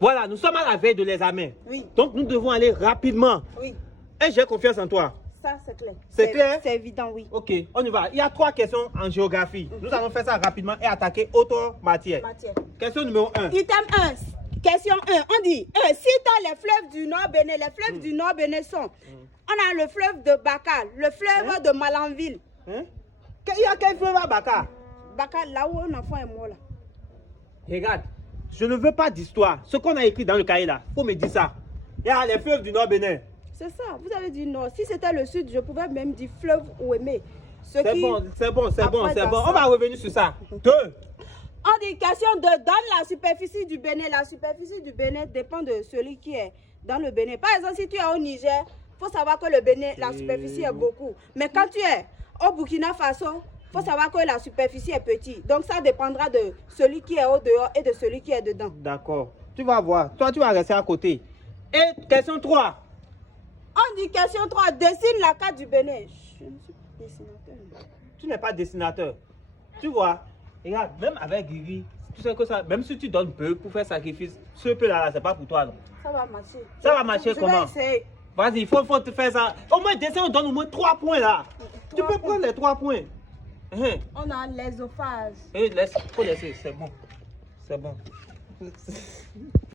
Voilà, nous sommes à la veille de l'examen. Oui. Donc, nous devons aller rapidement. Oui. Et j'ai confiance en toi. Ça, c'est clair. C'est clair? C'est évident, oui. Ok, on y va. Il y a 3 questions en géographie. Nous allons faire ça rapidement et attaquer autre matière. Question numéro 1. Item 1. Question 1. On dit, cite les fleuves du Nord Bénin. Les fleuves du Nord Bénin sont, on a le fleuve de Bakar, le fleuve de Malanville. Il y a quel fleuve à Bakar? Bakar, là où un enfant est mort là. Regarde, je ne veux pas d'histoire. Ce qu'on a écrit dans le cahier là, faut me dire ça. Il y a les fleuves du Nord Bénin. C'est ça, vous avez dit Nord. Si c'était le Sud, je pouvais même dire fleuve Ouémé. C'est bon. On va revenir sur ça. 2. On dit question de dans la superficie du Bénin. La superficie du Bénin dépend de celui qui est dans le Bénin. Par exemple, si tu es au Niger, il faut savoir que le Bénin, la superficie est beaucoup. Mais quand tu es au Burkina Faso, il faut savoir que la superficie est petite. Donc ça dépendra de celui qui est au dehors et de celui qui est dedans. D'accord. Tu vas voir. Toi, tu vas rester à côté. Et question 3. On dit question 3. Dessine la carte du Bénin. Je ne suis pas dessinateur. Tu n'es pas dessinateur. Tu vois, regarde, même avec Guigui, tu sais que ça, même si tu donnes peu pour faire sacrifice, ce peu là, c'est pas pour toi. Non. Ça va marcher. Ça va marcher comment? Vas-y, il faut te faire ça. Au moins, dessin, on donne au moins 3 points là. Tu peux prendre les 3 points. On a l'ésophage. Faut laisser, c'est bon. C'est bon.